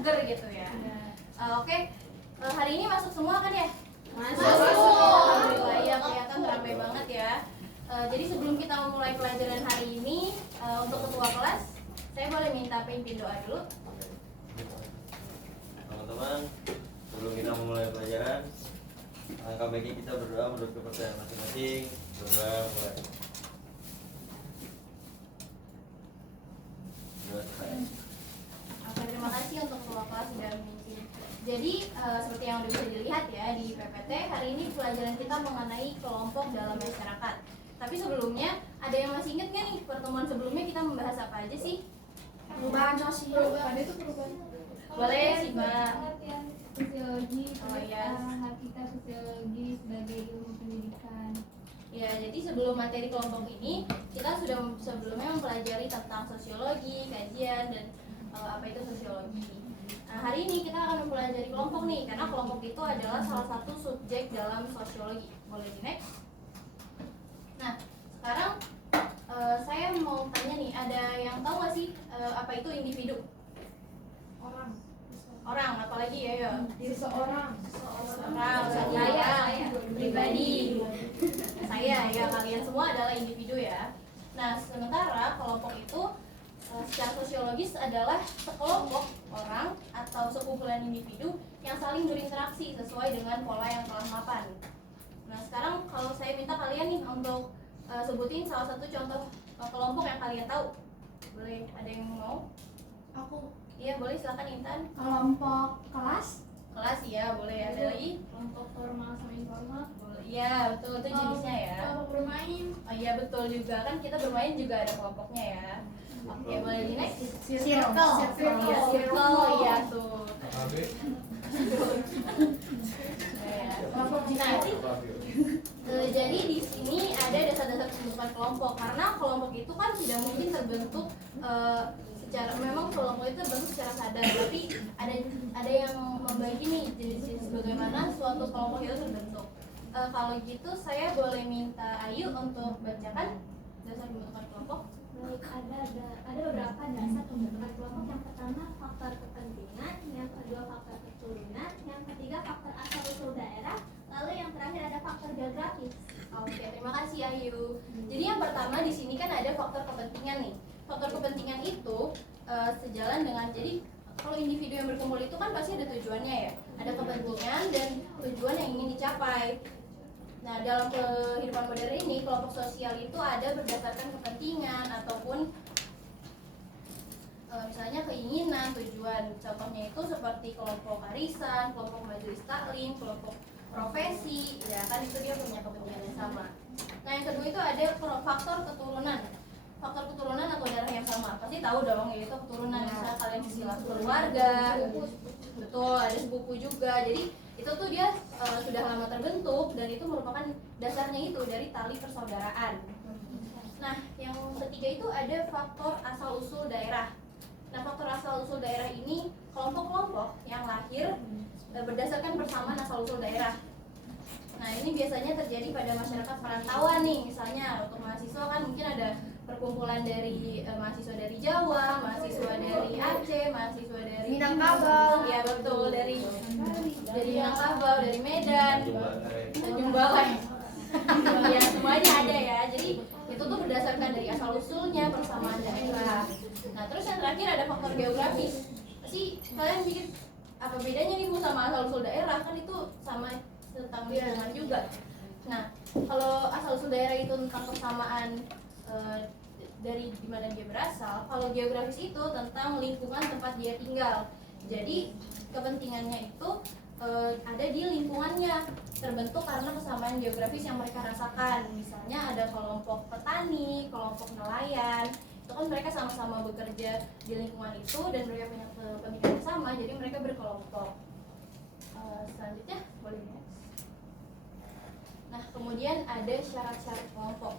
seger gitu ya. Oke, hari ini masuk semua kan ya? Masuk. Alhamdulillah ya, kelihatan ramai banget ya. Jadi sebelum kita memulai pelajaran hari ini, untuk ketua kelas, saya boleh minta pimpin doa dulu. Teman-teman, sebelum kita memulai pelajaran, angka baiknya kita berdoa menurut kepercayaan masing-masing. Doa mulai. Oke, terima kasih untuk ketua kelas sudah memimpin. Jadi seperti yang udah bisa dilihat ya di PPT, hari ini pelajaran kita mengenai kelompok dalam masyarakat. Tapi sebelumnya, ada yang masih ingat nggak nih pertemuan sebelumnya kita membahas apa aja sih? Perubahan sosial. Boleh sih Mbak. Pengertian sosiologi, iya. hakikat sosiologi sebagai ilmu pendidikan. Ya, jadi sebelum materi kelompok ini, kita sudah sebelumnya mempelajari tentang sosiologi, kajian, dan apa itu sosiologi. Nah, hari ini kita akan mempelajari kelompok nih, karena kelompok itu adalah salah satu subjek dalam sosiologi. Boleh di next? Nah, sekarang saya mau tanya nih, ada yang tahu nggak sih apa itu individu? Orang, apalagi ya? Seseorang. Saya, pribadi. Saya, ya kalian semua adalah individu ya. Nah, sementara kelompok itu secara sosiologis adalah sekelompok orang atau sekumpulan individu yang saling berinteraksi sesuai dengan pola yang telah mapan. Nah, sekarang kalau saya minta kalian nih untuk sebutin salah satu contoh kelompok yang kalian tahu. Boleh, ada yang mau? Aku. Iya, boleh, silakan Intan. Kelompok kelas. Kelas ya, boleh. Ada lagi? Kelompok formal sama informal. Boleh. Iya, betul, itu jenisnya ya. Kelompok bermain. Oh iya, betul juga, kan kita bermain juga ada kelompoknya ya. Oke, boleh di next? Circle. Iya, circle, iya tuh. Nah, jadi di sini ada dasar-dasar pembentukan kelompok, karena kelompok itu kan tidak mungkin terbentuk secara, memang kelompok itu terbentuk secara sadar, tapi ada yang membagi nih jenis-jenis bagaimana suatu kelompok itu terbentuk. Kalau gitu saya boleh minta Ayu untuk bacakan dasar pembentukan kelompok. Baik, ada beberapa dasar pembentukan kelompok. Yang pertama faktor kepentingan, yang kedua faktor keturunan, yang ketiga faktor asal usul daerah, lalu yang terakhir ada faktor geografis. Oke, terima kasih Ayu. Jadi yang pertama di sini kan ada faktor kepentingan nih. Faktor kepentingan itu sejalan dengan, jadi kalau individu yang berkumpul itu kan pasti ada tujuannya ya. Ada kepentingan dan tujuan yang ingin dicapai. Nah, dalam kehidupan modern ini kelompok sosial itu ada berdasarkan kepentingan ataupun misalnya keinginan, tujuan. Contohnya itu seperti kelompok arisan, kelompok majelis taklim, kelompok profesi, ya kan itu dia punya kepentingan yang sama. Nah, yang kedua itu ada faktor keturunan. Faktor keturunan atau darah yang sama. Pasti tahu dong, yaitu keturunan. Misalnya kalian silsilah keluarga, betul, ada sepupu juga. Jadi itu tuh dia sudah lama terbentuk dan itu merupakan dasarnya itu dari tali persaudaraan. Nah, yang ketiga itu ada faktor asal usul daerah. Nah, faktor asal usul daerah ini kelompok-kelompok yang lahir berdasarkan persamaan asal usul daerah. Nah, ini biasanya terjadi pada masyarakat perantauan nih. Misalnya untuk mahasiswa kan mungkin ada perkumpulan dari mahasiswa dari Jawa, mahasiswa dari Aceh, mahasiswa dari Minangkabau. Ya betul, dari Minangkabau, dari Medan, Tanjung Balai. Ya semuanya ada ya. Jadi itu tuh berdasarkan dari asal usulnya, persamaan daerah. Nah, terus yang terakhir ada faktor geografis. Pasti kalian pikir apa bedanya nih Bu sama asal usul daerah? Kan itu sama tentang lingkungan juga. Nah, kalau asal usul daerah itu tentang persamaan dari dimana dia berasal, kalau geografis itu tentang lingkungan tempat dia tinggal. Jadi kepentingannya itu ada di lingkungannya, terbentuk karena kesamaan geografis yang mereka rasakan. Misalnya ada kelompok petani, kelompok nelayan, itu kan mereka sama-sama bekerja di lingkungan itu dan mereka punya kepentingan yang sama, jadi mereka berkelompok. Selanjutnya boleh next. Nah, kemudian ada syarat-syarat kelompok.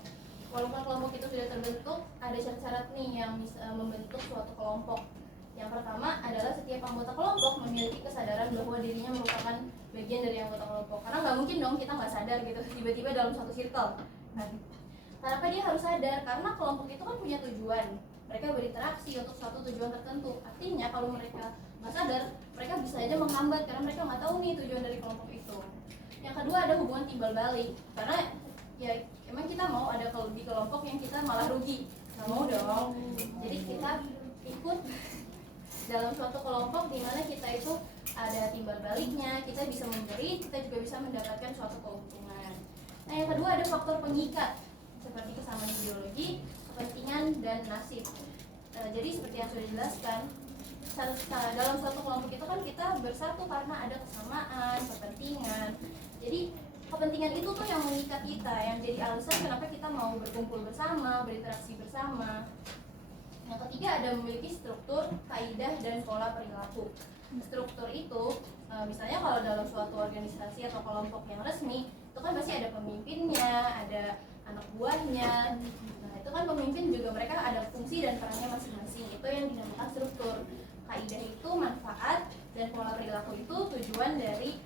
Walaupun kelompok itu sudah terbentuk, ada syarat-syarat nih yang bisa membentuk suatu kelompok. Yang pertama adalah setiap anggota kelompok memiliki kesadaran bahwa dirinya merupakan bagian dari anggota kelompok. Karena nggak mungkin dong kita nggak sadar gitu tiba-tiba dalam satu circle. Nah, kenapa dia harus sadar? Karena kelompok itu kan punya tujuan. Mereka berinteraksi untuk suatu tujuan tertentu. Artinya kalau mereka nggak sadar mereka bisa aja menghambat karena mereka nggak tahu nih tujuan dari kelompok itu. Yang kedua ada hubungan timbal balik, karena ya emang kita mau ada di kelompok yang kita malah rugi, nggak mau dong. Jadi kita ikut dalam suatu kelompok di mana kita itu ada timbal baliknya, kita bisa memberi, kita juga bisa mendapatkan suatu keuntungan. Nah yang kedua ada faktor pengikat seperti kesamaan ideologi, kepentingan, dan nasib. Jadi seperti yang sudah dijelaskan, dalam suatu kelompok itu kan kita bersatu karena ada kesamaan, kepentingan. Jadi kepentingan itu tuh yang mengikat kita, yang jadi alasan kenapa kita mau berkumpul bersama, berinteraksi bersama. Yang ketiga ada memiliki struktur, kaidah, dan pola perilaku. Struktur itu misalnya kalau dalam suatu organisasi atau kelompok yang resmi itu kan pasti ada pemimpinnya, ada anak buahnya. Nah itu kan pemimpin juga mereka ada fungsi dan perannya masing-masing. Itu yang dinamakan struktur. Kaidah itu manfaat, dan pola perilaku itu tujuan dari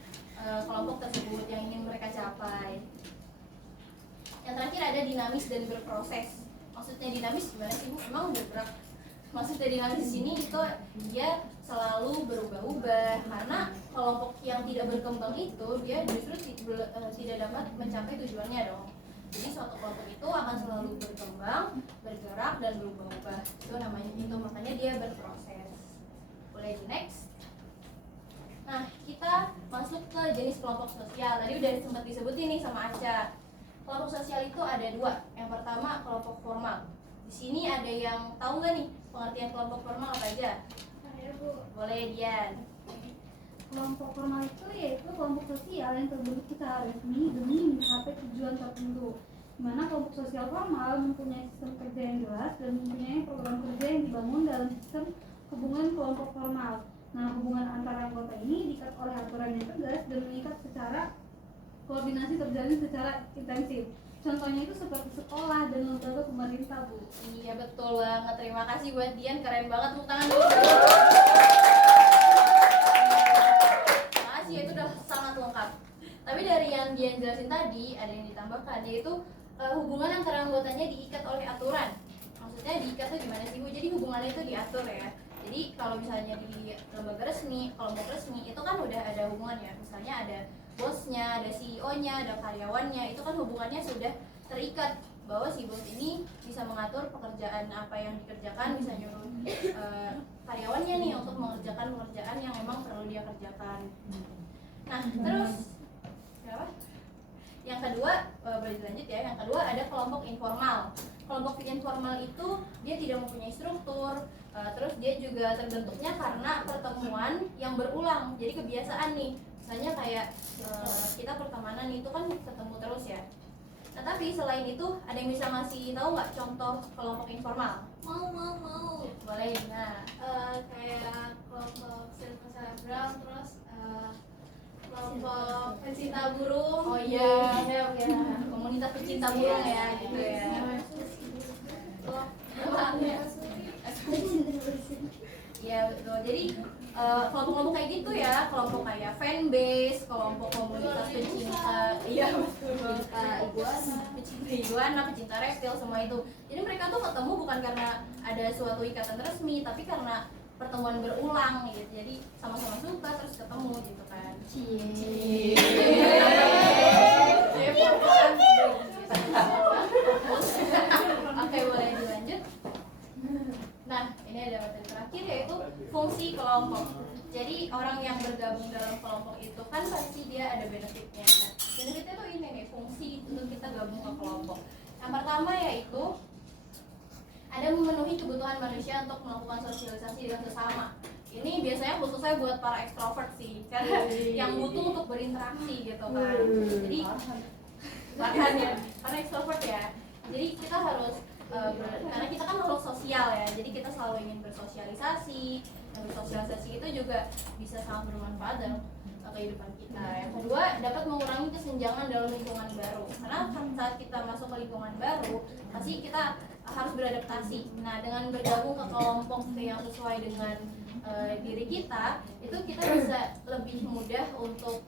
kelompok tersebut yang ingin mereka capai. Yang terakhir ada dinamis dan berproses. Maksudnya dinamis gimana sih Bu? Emang bergerak? Maksudnya dinamis di sini itu dia selalu berubah-ubah, karena kelompok yang tidak berkembang itu dia justru tidak dapat mencapai tujuannya dong. Jadi suatu kelompok itu akan selalu berkembang, bergerak, dan berubah-ubah. Itu namanya, itu makanya dia berproses. Boleh di next. Nah kita masuk ke jenis kelompok sosial. Tadi udah sempat disebutin nih sama Aca. Kelompok sosial itu ada dua. Yang pertama kelompok formal. Di sini ada yang tahu nggak nih pengertian kelompok formal apa aja? Boleh Dian. Kelompok formal itu yaitu kelompok sosial yang terbentuk secara resmi demi mencapai tujuan tertentu. Di mana kelompok sosial formal mempunyai sistem kerja yang jelas dan mempunyai program kerja yang dibangun dalam sistem hubungan kelompok formal. Nah, hubungan antara anggota ini diikat oleh aturan yang tegas dan mengikat secara koordinasi terjalin secara intensif. Contohnya itu seperti sekolah dan lembaga pemerintah, Bu. Iya betul banget. Terima kasih buat Dian, keren banget, tepuk tangan dulu. Makasih ya, itu udah sangat lengkap. Tapi dari yang Dian jelasin tadi ada yang ditambahkan, yaitu hubungan antara anggotanya diikat oleh aturan. Maksudnya diikat tuh gimana sih Bu? Jadi hubungannya itu diatur ya. Jadi kalau misalnya di lembaga resmi, kelompok resmi itu kan udah ada hubungannya. Misalnya ada bosnya, ada CEO-nya, ada karyawannya. Itu kan hubungannya sudah terikat bahwa si bos ini bisa mengatur pekerjaan apa yang dikerjakan, bisa nyuruh karyawannya nih untuk mengerjakan pekerjaan yang memang perlu dia kerjakan. Nah, terus apa? Yang kedua, boleh dilanjut ya. Yang kedua ada kelompok informal. Kelompok informal itu dia tidak mempunyai struktur, terus dia juga terbentuknya karena pertemuan yang berulang. Jadi kebiasaan nih, misalnya kayak kita pertemanan itu kan ketemu terus ya. Nah tapi selain itu ada yang bisa ngasih tahu nggak contoh kelompok informal? Mau. Boleh. Nah Kayak kelompok selebgram, terus kelompok pencinta burung. oh iya, komunitas pecinta burung ya gitu ya. Iya betul. Jadi kelompok-kelompok kayak gitu ya, kelompok kayak fanbase, kelompok komunitas pecinta, iya betul, pecinta iguana, pecinta reptil, semua itu. Jadi mereka tuh ketemu bukan karena ada suatu ikatan resmi, tapi karena pertemuan berulang gitu. Jadi sama-sama suka terus ketemu gitu kan. Oke, boleh dilanjut. Nah, ini ada materi terakhir yaitu fungsi kelompok. Jadi orang yang bergabung dalam kelompok itu kan pasti dia ada benefitnya. Nah, benefitnya tuh ini nih, fungsi untuk kita gabung ke kelompok. Yang pertama yaitu ada memenuhi kebutuhan manusia untuk melakukan sosialisasi dengan sesama. Ini biasanya khususnya buat para ekstrovert sih, karena yang butuh untuk berinteraksi gitu kan. Jadi bahkan ya, karena ekstrovert ya. Jadi kita harus karena kita kan makhluk sosial ya, jadi kita selalu ingin bersosialisasi. Dan bersosialisasi itu juga bisa sangat bermanfaat dalam kehidupan kita. Yang kedua, dapat mengurangi kesenjangan dalam lingkungan baru. Karena saat kita masuk ke lingkungan baru, pasti kita harus beradaptasi. Nah, dengan bergabung ke kelompok yang sesuai dengan diri kita, itu kita bisa lebih mudah untuk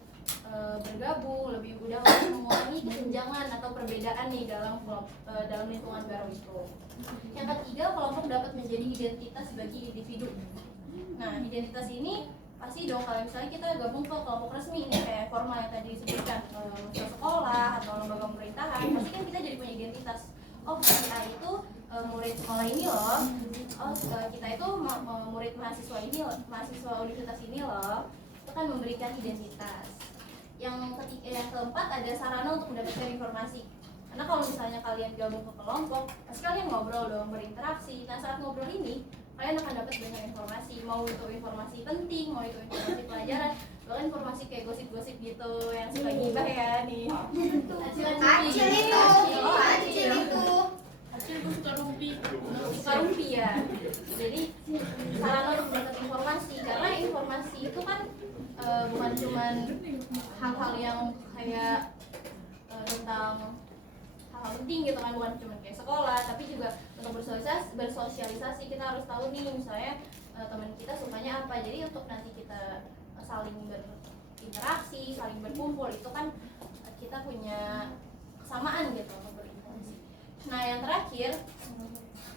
bergabung, lebih mudah untuk mengurangi kesenjangan atau perbedaan nih dalam lingkungan baru itu. Yang ketiga, kelompok dapat menjadi identitas bagi individu. Nah, identitas ini pasti dong kalau misalnya kita gabung ke kelompok resmi ini kayak formal yang tadi disebutkan, sekolah atau lembaga pemerintahan, pasti kan kita jadi punya identitas. Oh, kita itu murid sekolah ini loh. Oh, kita itu murid mahasiswa ini loh, mahasiswa universitas ini loh. Itu kan memberikan identitas. Yang keempat ada sarana untuk mendapatkan informasi. Karena kalau misalnya kalian gabung ke kelompok, pasti kalian ngobrol dong, berinteraksi. Nah, saat ngobrol ini kalian akan dapat banyak informasi, mau itu informasi penting, mau itu informasi pelajaran, bahkan informasi kayak gosip-gosip gitu yang suka gibah ya nih. Acil itu. Acil itu suka rumpi ya. Jadi sarana untuk mendapatkan informasi, karena informasi itu kan bukan cuman hal-hal yang kayak tentang hal penting gitu kan, bukan cuma kayak sekolah, tapi juga untuk bersosialisasi kita harus tahu nih misalnya teman kita sukanya apa. Jadi untuk nanti kita saling berinteraksi, saling berkumpul, itu kan kita punya kesamaan gitu untuk berinteraksi. Nah, yang terakhir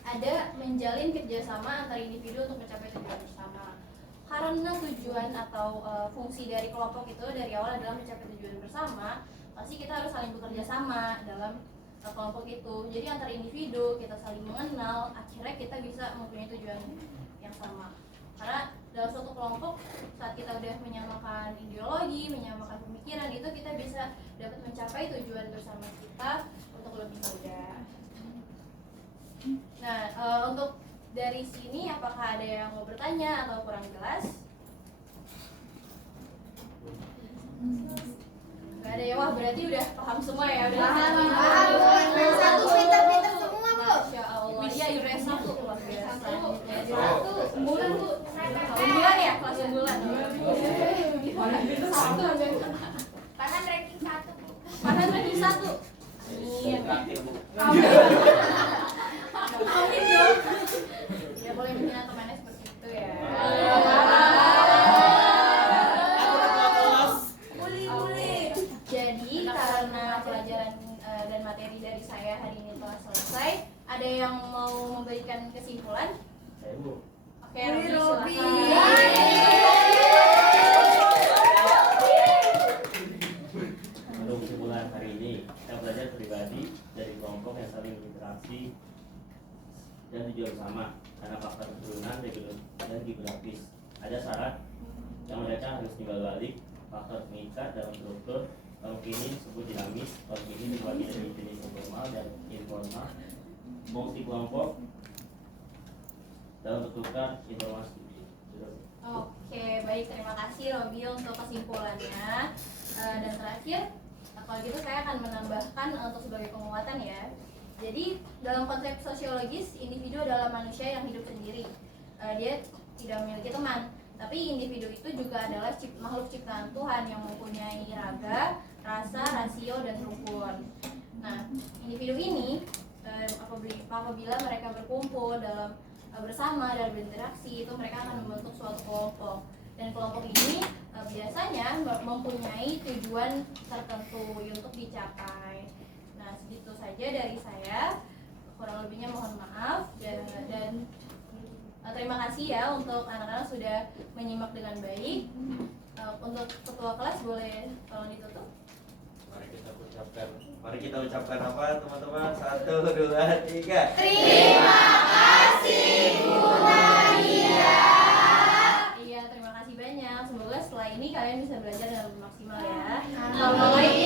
ada menjalin kerjasama antar individu untuk mencapai tujuan bersama. Karena tujuan atau fungsi dari kelompok itu dari awal adalah mencapai tujuan bersama, pasti kita harus saling bekerja sama dalam kelompok itu. Jadi antar individu kita saling mengenal, akhirnya kita bisa mempunyai tujuan yang sama. Karena dalam suatu kelompok, saat kita udah menyamakan ideologi, menyamakan pemikiran, itu kita bisa dapat mencapai tujuan bersama kita untuk lebih mudah. Nah, untuk dari sini apakah ada yang mau bertanya atau kurang jelas? Gak ada ya, wah berarti udah paham semua ya, udah Paham. Satu pintar-pintar semua, Bu. Masya Allah, iya IRS 1 luar biasa. Sembulan Bu, sembulan ya, kelas sembulan. Pahan ranking 1, Bu. Pahan ranking 1. Amin. Amin dong. Tidak boleh menghina temannya seperti itu ya. Jadi karena pelajaran dan materi dari saya hari ini telah selesai, ada yang mau memberikan kesimpulan? Saya Bu. Oke, Robi, silakan. Untuk kesimpulan hari ini, kita belajar pribadi dari kelompok yang saling berinteraksi dan tujuan bersama karena faktor keturunan dan geografis. Ada syarat yang mereka harus timbal balik, faktor pengikat dalam struktur. Kelompok ini disebut dinamis, kelompok ini dibagi dari jenis informal dan informal. Fungsi kelompok dalam bertukar informasi. Oke, baik, terima kasih Robi untuk kesimpulannya. Dan terakhir, kalau gitu saya akan menambahkan untuk sebagai penguatan ya. Jadi dalam konsep sosiologis, individu adalah manusia yang hidup sendiri. Dia tidak memiliki teman, tapi individu itu juga adalah makhluk ciptaan Tuhan yang mempunyai raga, rasa, rasio, dan rukun. Nah, individu ini apabila mereka berkumpul bersama dan berinteraksi, itu mereka akan membentuk suatu kelompok. Dan kelompok ini biasanya mempunyai tujuan tertentu untuk dicapai. Nah, segitu saja dari saya. Kurang lebihnya mohon maaf dan terima kasih ya untuk anak-anak sudah menyimak dengan baik. Untuk ketua kelas boleh tolong ditutup. Mari kita ucapkan apa teman-teman? 1, 2, 3. Terima kasih Bu Nadia. Iya, terima kasih banyak. Semoga setelah ini kalian bisa belajar dengan lebih maksimal ya. Assalamualaikum